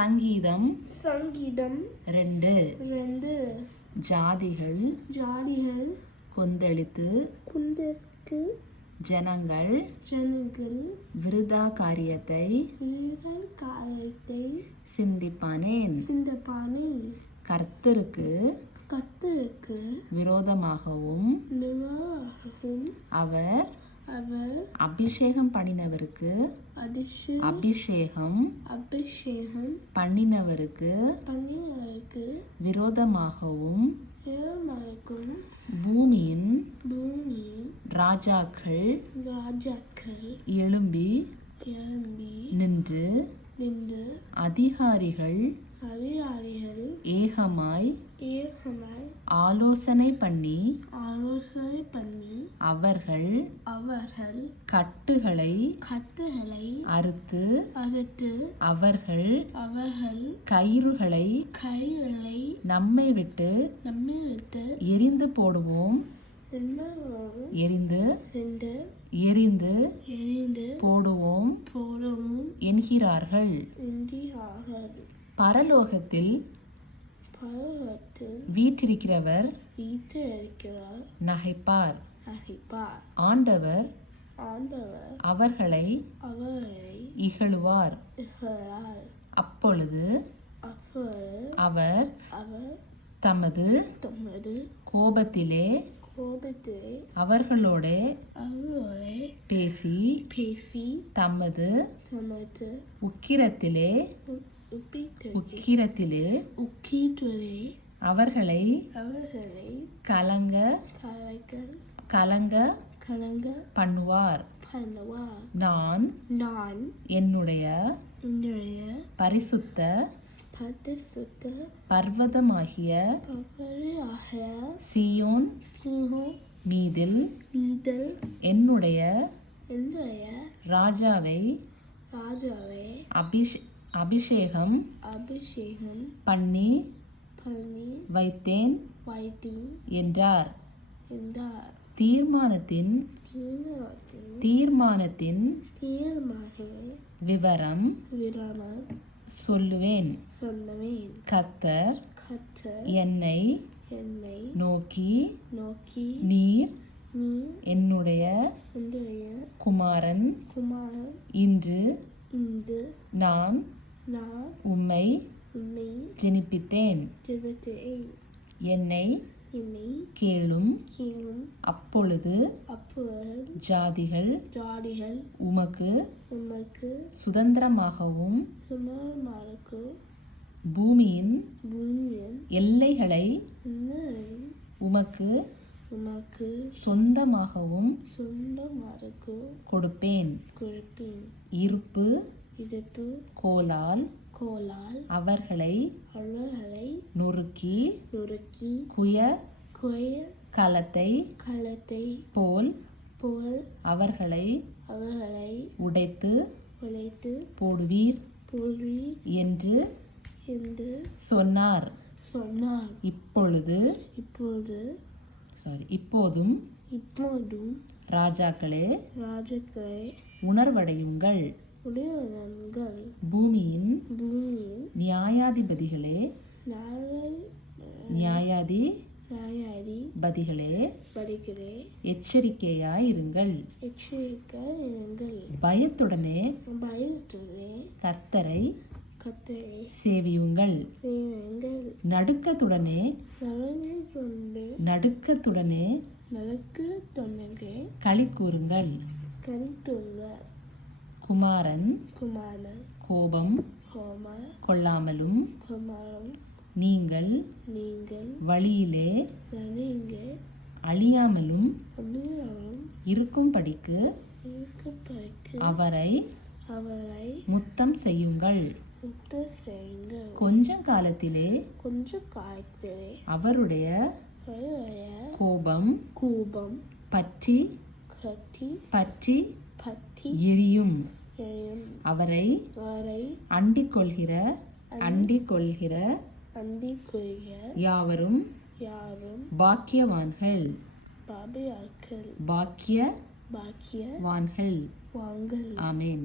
சங்கீதம் சங்கீதம் 2. ஜாதிகள் கொந்தளித்து ஜனங்கள் விருதா காரியத்தை சிந்திப்பானேன். கர்த்தருக்கு விரோதமாகவும் அவர் அபிஷேகம் பண்ணினவருக்கு அபிஷேகம் பண்ணினவருக்கு விரோதமாகவும் பூமியின் ராஜாக்கள் எழும்பி நின்று அதிகாரிகள் ஏகமாய் ஆலோசனை பண்ணி அவர்கள் கட்டுகளை அறுத்து அவர்கள் கயிறுகளை நம்மை விட்டு எரிந்து போடுவோம் எரிந்து போடுவோம் என்கிறார்கள். பரலோகத்தில் வீற்றிருக்கிறவர் நகைப்பார். ஆண்டவர் அவர்களை இகழுவார். அப்பொழுது அவர் தமது கோபத்திலே அவர்களோட பேசி தமது உக்கிரத்திலே அவர்களை கலங்க பண்ணுவார். நான் என்னுடைய பரிசுத்த பர்வதமாகிய சீயோன் மீதில் என்னுடைய ராஜாவை அபிஷேகம் பண்ணி வைத்தேன் என்றார். தீர்மானத்தின் விவரம் சொல்லுவேன். கர்த்தர் என்னை நோக்கி நீர் என்னுடைய குமாரன், இன்று நான் உம்மை ஜெனிப்பித்தேன். என்னை கேளும். அப்பொழுது ஜாதிகள் உமக்கு சுதந்திரமாகவும் பூமியின் எல்லைகளை உமக்கு சொந்தமாகவும் கொடுப்பேன். இருப்பு கோலால் அவர்களை நொறுக்கி குய கலத்தை போல் அவர்களை உடைத்து போடுவீர் என்று சொன்னார். இப்போதும் ராஜாக்களே உணர்வடையுங்கள். பூமியின் நியாயாதிபதிகளே எச்சரிக்கையாயிருங்கள். பயத்துடனே கர்த்தரை சேவியுங்கள். நடுக்கத்துடனே களி கூறுங்கள். குமாரன் கோபம் கொள்ளாமலும் நீங்கள் வழியிலே அழியாமலும் இருக்கும்படிக்கு அவரை முத்தம் செய்யுங்கள். கொஞ்ச காலத்திலே அவருடைய கோபம் பற்றி எரியும். அவரை அண்டிக் கொள்கிற யாவரும் பாக்கியவான்கள். ஆமென்.